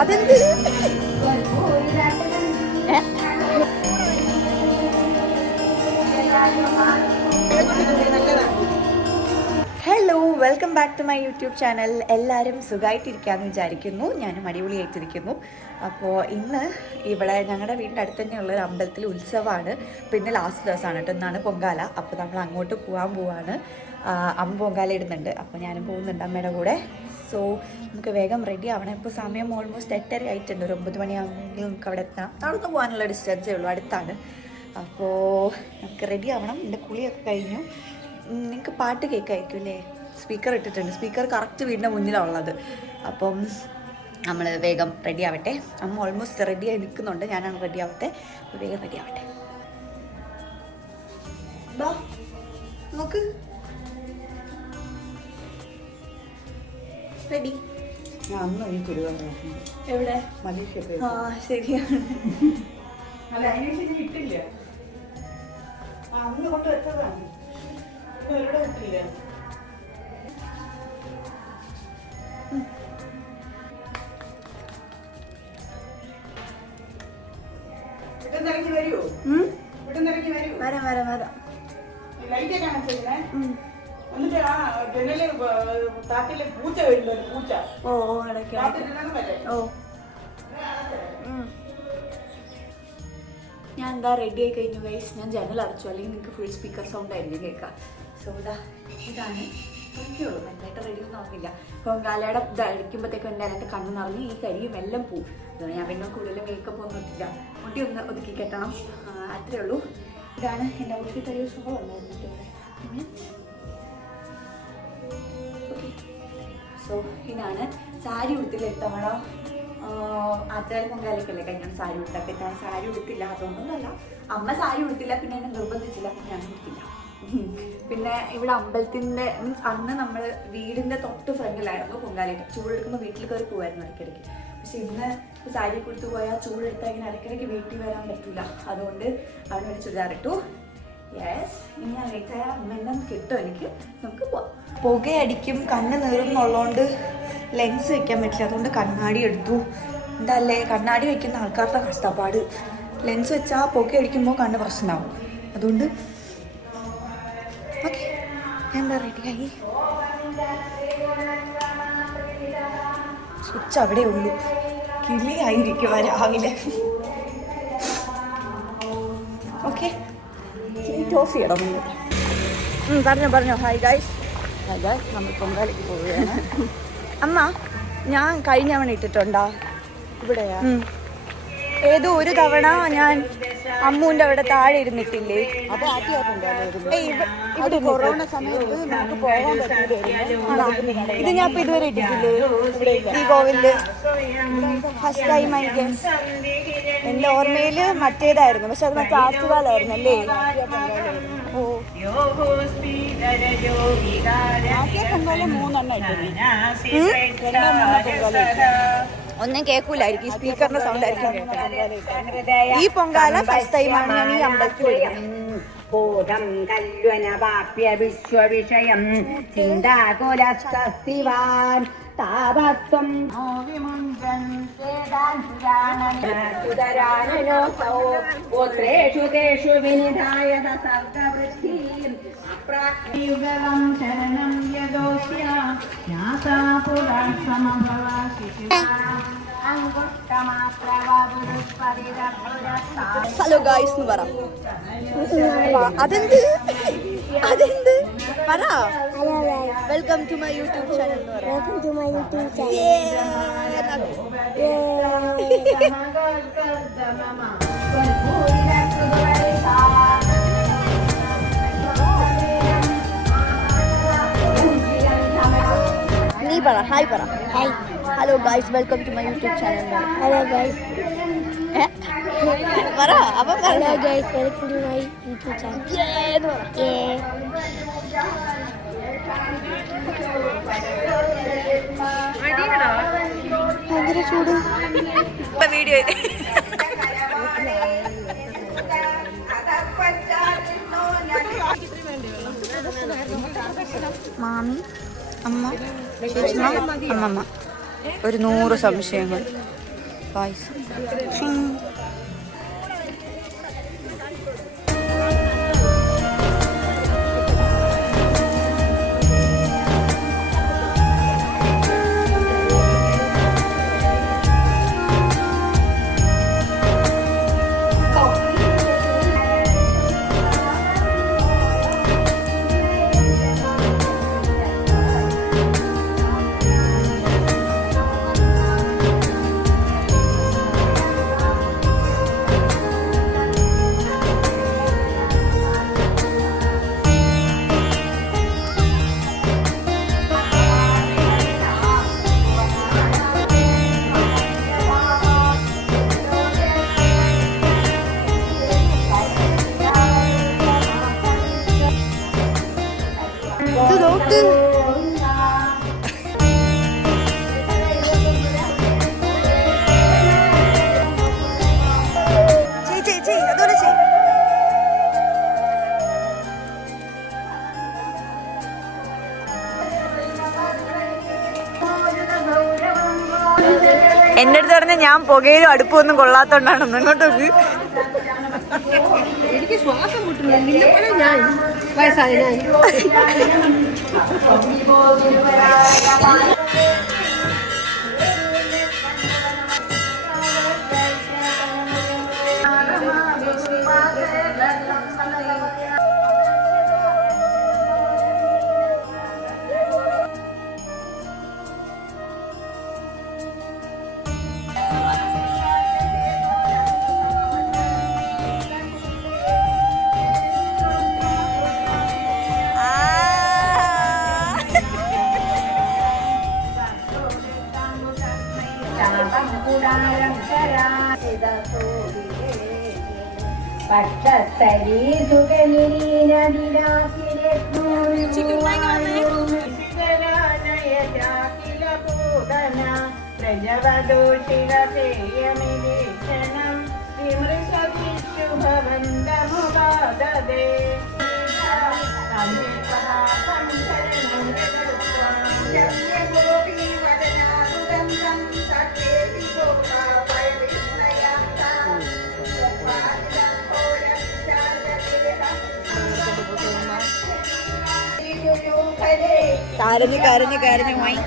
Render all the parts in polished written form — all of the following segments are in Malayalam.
അതെന്ത് hello, welcome back to my YouTube channel. എല്ലാവരും സുഖമായിട്ടിരിക്കാമെന്ന് വിചാരിക്കുന്നു. ഞാനും അടിപൊളിയായിട്ടിരിക്കുന്നു. അപ്പോൾ ഇന്ന് ഇവിടെ ഞങ്ങളുടെ വീടിൻ്റെ അടുത്ത് തന്നെയുള്ളൊരു അമ്പലത്തിൽ ഉത്സവമാണ്. അപ്പോൾ ഇന്ന് ലാസ്റ്റ് ദിവസമാണ് കേട്ടോ. ഇന്നാണ് പൊങ്കാല. അപ്പോൾ നമ്മൾ അങ്ങോട്ട് പോവാണ്. അമ്മ പൊങ്കാല ഇടുന്നുണ്ട്. അപ്പോൾ ഞാനും പോകുന്നുണ്ട് അമ്മയുടെ കൂടെ. സോ നമുക്ക് വേഗം റെഡി ആവണം. ഇപ്പോൾ സമയം ഓൾമോസ്റ്റ് 8:30 ആയിട്ടുണ്ട്. ഒരു 9 മണിയാകുമെങ്കിൽ നമുക്ക് അവിടെ എത്താം. നടന്നു പോകാനുള്ള ഡിസ്റ്റൻസേ ഉള്ളൂ, അടുത്താണ്. അപ്പോൾ നമുക്ക് റെഡി ആവണം. എൻ്റെ കുളിയൊക്കെ കഴിഞ്ഞു. നിങ്ങൾക്ക് പാട്ട് കേൾക്കായിരിക്കും അല്ലേ? സ്പീക്കർ ഇട്ടിട്ടുണ്ട്. സ്പീക്കർ കറക്റ്റ് വീടിൻ്റെ മുന്നിലാണ് ഉള്ളത്. അപ്പം നമ്മൾ വേഗം റെഡി ആവട്ടെ. അമ്മ ഓൾമോസ്റ്റ് റെഡിയായി നിൽക്കുന്നുണ്ട്. ഞാനാണ് റെഡി ആവട്ടെ. അപ്പോൾ വേഗം റെഡി ആവട്ടെ. ബാ നോക്ക്, റെഡി. എവിടെ? ആ ശരിയാണ്. അല്ല, അതിന് കിട്ടില്ല. അന്ന് കൊണ്ട് വെച്ചതാണ്. എവിടെ കിട്ടില്ല. ഇവിടുന്നിറങ്ങി വരുമോ? ഇവിടുന്നിറങ്ങി വരുമോ? വരാം. ലൈറ്റ് കാണിച്ചേ. എന്നിട്ട് ആ ജനല് താത്തിലെ പൂച്ച വരുന്നത്. പൂച്ച ഞാൻ എന്താ റെഡി ആയി കഴിഞ്ഞു ഗൈസ്. ഞാൻ ജനൽ അടച്ചു, അല്ലെങ്കിൽ നിങ്ങൾക്ക് ഫുൾ സ്പീക്കർ സൗണ്ട് ആയിരിക്കും കേൾക്കാം. സോ ഇതാണ് എനിക്കുള്ളൂ. നന്നായിട്ട് റെഡി ഒന്നും ആവുന്നില്ല. പൊങ്കാലയുടെ ഇത് അഴിക്കുമ്പോഴത്തേക്കും എൻ്റെ കണ്ണ് നിറഞ്ഞ് ഈ കരിയും എല്ലാം പോവും. അതുകൊണ്ട് ഞാൻ പിന്നെ കൂടുതൽ മേക്കപ്പ് ഒന്നും ഇട്ടില്ല. മുടി ഒന്ന് ഒതുക്കി കെട്ടണം, അത്രേ ഉള്ളൂ. ഇതാണ് എൻ്റെ ഔട്ട്ഫിറ്റ്. തയ്യോ ഷോ വന്നിരുന്നിട്ട് ഓക്കെ. സോ ഇതാണ് സാരി ഉടുത്തില്ല. ഇത്തവണ ആദ്യകാല പൊങ്കാലൊക്കെയല്ലേ കഴിഞ്ഞാൽ സാരി ഉടുത്തൊക്കെ. ഞാൻ സാരി ഉടുത്തില്ല, അതുകൊണ്ടൊന്നുമല്ല. അമ്മ സാരി ഉടുത്തില്ല, പിന്നെ എന്നെ നിർബന്ധിച്ചില്ല, പിന്നെ ഞാൻ ഉടുത്തില്ല. പിന്നെ ഇവിടെ അമ്പലത്തിൻ്റെ മീൻസ് അന്ന് നമ്മൾ വീടിൻ്റെ തൊട്ട് ഫ്രണ്ടിലായിരുന്നു പൊങ്കാലയിട്ട്. ചൂടെടുക്കുമ്പോൾ വീട്ടിൽ കയറി പോകുമായിരുന്നു ഇടയ്ക്കിടയ്ക്ക്. പക്ഷെ ഇന്ന് സാരി കൊടുത്തു പോയാൽ ചൂടെടുത്താൽ ഇങ്ങനെ ഇടയ്ക്കിടയ്ക്ക് വീട്ടിൽ വരാൻ പറ്റില്ല. അതുകൊണ്ട് അവിടെ ഒരു ചുരിദാറിട്ടു. യെസ്, ഇനി ഞാൻ ലേറ്റായ അമ്മ കിട്ടും എനിക്ക്. നമുക്ക് പോവാം. പുകയടിക്കും, കണ്ണ് നീറുന്നുള്ളതുകൊണ്ട് ലെൻസ് വെക്കാൻ പറ്റില്ല. അതുകൊണ്ട് കണ്ണാടി എടുത്തു. എന്താ അല്ലേ, കണ്ണാടി വെക്കുന്ന ആൾക്കാരുടെ കഷ്ടപ്പാട്. ലെൻസ് വെച്ചാൽ പുകയടിക്കുമ്പോൾ കണ്ണ് പ്രശ്നമാവും. അതുകൊണ്ട് ഓക്കെ, ഞാൻ എന്താ റെഡിയായി. സ്വിച്ച് അവിടെ ഉള്ളൂ. കിളിയായിരിക്കും രാവിലെ. ഓക്കെ, ഓഫ് ചെയ്യണം. പറഞ്ഞോ. ഹായ് ഗൈസ്, നമ്മൾ പൊങ്കാലയ്ക്ക് പോവുകയാണ്. അമ്മ, ഞാൻ കഴിഞ്ഞ തവണ ഇട്ടിട്ടുണ്ടോ ഇവിടെയാ? ഏതോ ഒരു തവണ ഞാൻ അമ്മൂന്റെ അവിടെ താഴെ ഇരുന്നിട്ടില്ലേ? അത് ആദ്യമായിട്ടുണ്ടോ? ഇവിടെ കൊറോണ സമയത്ത് നമുക്ക് പോകാൻ പറ്റില്ല. ഇത് ഞാൻ ഇപ്പൊ ഇതുവരെ ഇട്ടിട്ടില്ലേ ഈ കോവിലില്? First time I guess. എന്റെ ഓർമ്മയില് മറ്റേതായിരുന്നു, പക്ഷെ അത് മറ്റേ ആറ്റുകാലായിരുന്നു അല്ലേ? ഒന്നും കേൾക്കൂലായിരിക്കും, ഈ സ്പീക്കറിന്റെ സൗണ്ട് ആയിരിക്കും. ഈ പൊങ്കാല ഫസ്റ്റ് ടൈമാണ് ഞാൻ ഈ അമ്പലത്തിൽ വരുന്നത്. ബോധം കല്വനവാപ്യ വിശ്വവിഷയം ചിന്താകുലസ്തിവാൻ താപത്വം ഗോത്രേഷു തേഷു വിനിധായ സർഗവൃത്തിം അപ്രായുഗം ശരണം യദോസ്യാം ജ്ഞാതാപുരാൻ സമഭവാശിശിവാ. ഹലോ ഗായ്സ് എന്ന് പറ. അതെന്ത് പറ. Welcome to my YouTube channel. നീ പറ, ഹായ് പറ. Hi, hello guys, welcome to my YouTube channel. Hello guys പറ. അപ്പം hello guys, welcome to my YouTube channel. ഭയങ്കര ചൂട്. വീഡിയോ മാമി, അമ്മ, അമ്മമ്മ, ഒരു 100 സംശയങ്ങൾ. പായസം. ഇത് നോക്ക്. അതോടെ ചെയ്. എന്റെ അടുത്ത് പറഞ്ഞ ഞാൻ പുകയിലും അടുപ്പൊന്നും കൊള്ളാത്തോണ്ടാണെന്ന്. ഇങ്ങോട്ട് നോക്ക്. എനിക്ക് ശ്വാസം മുട്ടുന്നു. നിന്നെ പോലെ ഞാൻ വയസ്സായ കരഞ്ഞ് കരഞ്ഞ് കരഞ്ഞ് പോയി.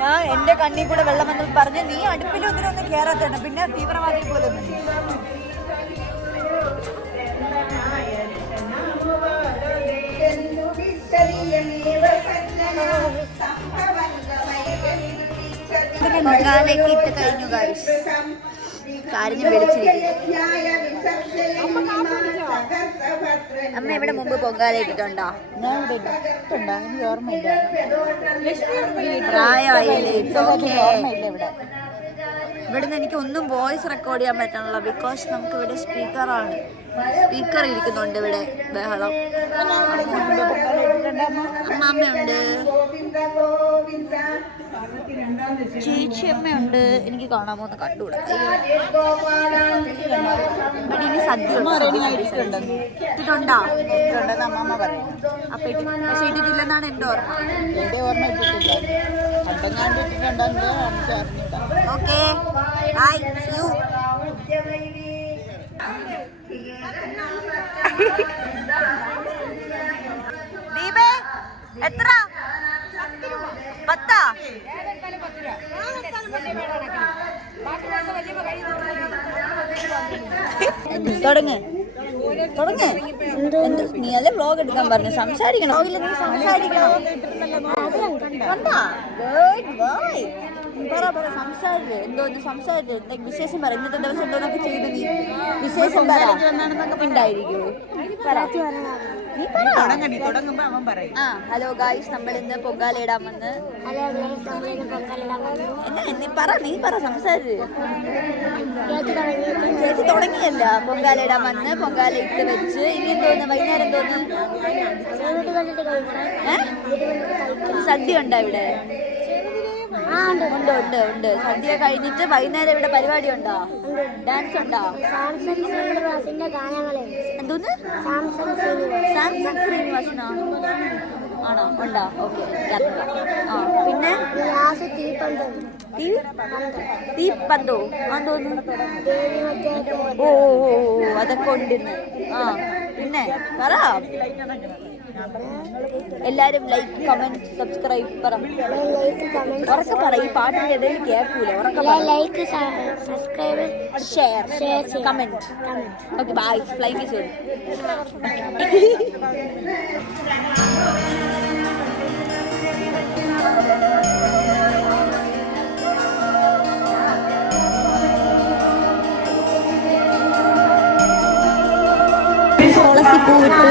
ഞാൻ എന്റെ കണ്ണിൽ കൂടെ വെള്ളം വന്ന് പറഞ്ഞ് നീ അടുപ്പിലൊന്നിനൊന്നും കേറാത്തതാണ്. പിന്നെ തീവ്രവാദി പോലെ ഇട്ട് കഴിഞ്ഞു. കാര്യം വിളിച്ചിരിക്കുന്നു. അമ്മ ഇവിടെ മുമ്പ് പൊങ്കാല ഇട്ടിട്ടുണ്ടോ? ഞാൻ ഇവിടെ ഇട്ടിട്ടുണ്ടോ? എനിക്ക് ഓർമ്മയില്ല. പ്രായമായില്ലേ? ഓർമ്മയില്ല. ഇവിടുന്ന് എനിക്ക് ഒന്നും വോയിസ് റെക്കോർഡ് ചെയ്യാൻ പറ്റണല്ലോ. ബിക്കോസ് നമുക്ക് ഇവിടെ സ്പീക്കർ ഇരിക്കുന്നുണ്ട്. ഇവിടെ ബഹളം. അമ്മയുണ്ട്, ചേച്ചി അമ്മയുണ്ട്. എനിക്ക് കാണാമോ എന്ന് കണ്ടുകൂടാ. ഇവിടെ ഇനി സദ്യ ഇട്ടിട്ടുണ്ടോ? അമ്മമ്മ പറയുന്നു. അപ്പൊ പക്ഷെ ഇട്ടിട്ടില്ലെന്നാണ് എന്റെ ഓർമ്മ. എന്റെ ഓർമ്മ ഇട്ടിട്ടില്ല. പണ്ടെങ്ങാണ്ട് ഇട്ടിട്ടുണ്ടോ? Okay, bye, see you. ദീപേ എത്ര? 10. തുടങ്ങ്. നീ അല്ലേ വ്ലോഗ് എടുക്കാൻ പറഞ്ഞു. സംസാരിക്കണം. നീ സംസാരിക്കണം. എന്തോന്ന് സംസാരിച്ചു? വിശേഷം പറ. ഇന്നത്തെ ദിവസം എന്തോന്നൊക്കെ ചെയ്തു നീ? വിശേഷം ഉണ്ടായിരിക്കൂ. ഹലോ ഗായ്സ്, നമ്മൾ ഇന്ന് പൊങ്കാല ഇടാൻ വന്ന്. നീ പറ സംസാരിച്ച്. ചേച്ചി തുടങ്ങിയല്ല. പൊങ്കാല ഇടാൻ വന്ന് പൊങ്കാല ഇട്ട് വെച്ച്. ഇനി എന്തോന്ന് വൈകുന്നേരം എന്തോന്ന് സദ്യ ഉണ്ടോ ഇവിടെ? ഉണ്ട്. സദ്യ കഴിഞ്ഞിട്ട് വൈകുന്നേരം ഇവിടെ പരിപാടി ഉണ്ടോ? ഡാൻസ് ഉണ്ടോ? എന്തോന്ന്? സാംസങ് ശ്രീനിവാസനോ? ആണോ ഉണ്ടോ? ഓക്കെ. ആ പിന്നെ തീപ്പന്തോ ആന്തോന്നു. ഓ അതൊക്കെ ഉണ്ടെന്ന്. ആ പിന്നെ പറ. എല്ലാരും ലൈക്ക്, കമന്റ്, സബ്സ്ക്രൈബ് പറ. ഉറക്കെ പറ, ഈ പാട്ടിന്റെ ഇടയിൽ കേൾക്കൂല. ഉറക്കെ പറ. Like, subscribe, share, comment. Okay bye. Flying is good. തുളസി പൂവിട്ട്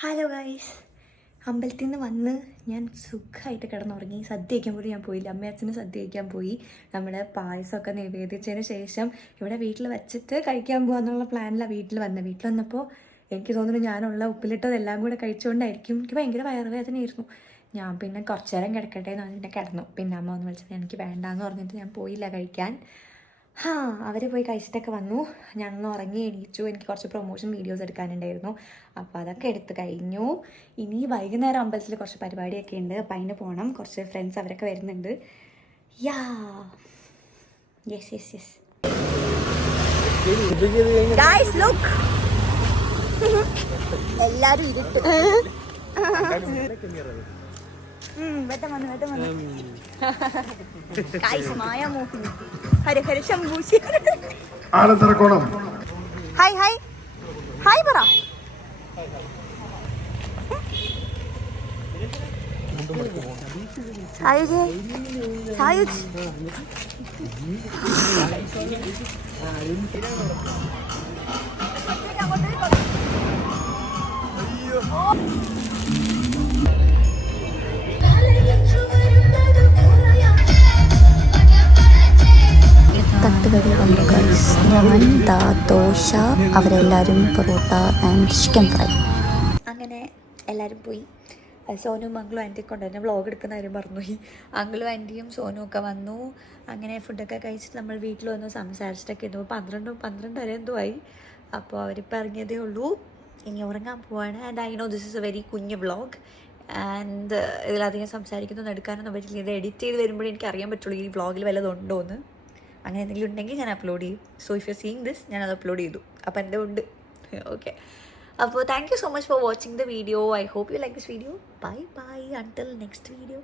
ഹലോ ഗൈസ്, അമ്പലത്തിൽ നിന്ന് വന്ന് ഞാൻ സുഖമായിട്ട് കിടന്നുറങ്ങി. സദ്യ കഴിക്കാൻ പോലും ഞാൻ പോയില്ല. അമ്മയച്ഛനും സദ്യ കഴിക്കാൻ പോയി. നമ്മുടെ പായസമൊക്കെ നിവേദിച്ചതിന് ശേഷം ഇവിടെ വീട്ടിൽ വെച്ചിട്ട് കഴിക്കാൻ പോകാന്നുള്ള പ്ലാനിലാണ് വീട്ടിൽ വന്നപ്പോൾ എനിക്ക് തോന്നുന്നു ഞാനുള്ള ഉപ്പിലിട്ടതെല്ലാം കൂടെ കഴിച്ചുകൊണ്ടായിരിക്കും എനിക്ക് ഭയങ്കര വയറുവേദനയായിരുന്നു. ഞാൻ പിന്നെ കുറച്ച് നേരം കിടക്കട്ടെ എന്ന് പറഞ്ഞിട്ട് കിടന്നു. പിന്നെ അമ്മ ഒന്ന് വിളിച്ചപ്പോൾ എനിക്ക് വേണ്ടാന്ന് പറഞ്ഞിട്ട് ഞാൻ പോയില്ല കഴിക്കാൻ. അവർ പോയി കഴിച്ചിട്ടൊക്കെ വന്നു. ഞാനൊന്ന് ഉറങ്ങി എണീച്ചു. എനിക്ക് കുറച്ച് പ്രൊമോഷൻ വീഡിയോസ് എടുക്കാനുണ്ടായിരുന്നു. അപ്പോൾ അതൊക്കെ എടുത്ത് കഴിഞ്ഞു. ഇനി വൈകുന്നേരം അമ്പലത്തിൽ കുറച്ച് പരിപാടിയൊക്കെ ഉണ്ട്. അപ്പം അതിന് പോകണം. കുറച്ച് ഫ്രണ്ട്സ് അവരൊക്കെ വരുന്നുണ്ട്. Yes guys look. എല്ലാരും ഇരുട്ട്. മായാമോഹിനി ഹരഹര ശംഭൂഷി. ആനന്ദരക്കോണം. ഹായ് ഹായ് ഹായ് പറ. ഹായ് തട്ടുകടി വന്നു ഗൈസ്. ഞാൻ ദോശ, അവരെല്ലാവരും പൊറോട്ട ആൻഡ് ചിക്കൻ ഫ്രൈ. അങ്ങനെ എല്ലാവരും പോയി. സോനും അങ്കിളും ആൻറ്റിയൊക്കെ ഉണ്ടായിരുന്നു. വ്ളോഗ് എടുക്കുന്ന കാര്യം മറന്നുപോയി. അങ്കിളും ആൻറ്റിയും സോനും ഒക്കെ വന്നു. അങ്ങനെ ഫുഡൊക്കെ കഴിച്ചിട്ട് നമ്മൾ വീട്ടിൽ വന്ന് സംസാരിച്ചിട്ടൊക്കെ ഇരുന്നു. 12 വരെ എന്തോ ആയി. അപ്പോൾ അവരിപ്പോൾ ഇറങ്ങിയതേ ഉള്ളൂ. ഇനി ഉറങ്ങാൻ പോവാണ്. And I know this is A very കുഞ്ഞ് വ്ളോഗ്. ആൻഡ് ഇതിലധികം സംസാരിക്കുന്നൊന്നും എടുക്കാനൊന്നും പറ്റില്ല. ഇത് എഡിറ്റ് ചെയ്ത് വരുമ്പോഴേ എനിക്ക് അറിയാൻ പറ്റുള്ളൂ ഈ വ്ളോഗിൽ വല്ലതുണ്ടോ എന്ന്. അങ്ങനെ എന്തെങ്കിലും ഉണ്ടെങ്കിൽ ഞാൻ അപ്ലോഡ് ചെയ്യും. So if you seeing this, ഞാനത് അപ്ലോഡ് ചെയ്തു. അപ്പോൾ എൻ്റെ ഉണ്ട്. ഓക്കെ. അപ്പോൾ thank you so much for watching the video. I hope you like this video. Bye bye until next video.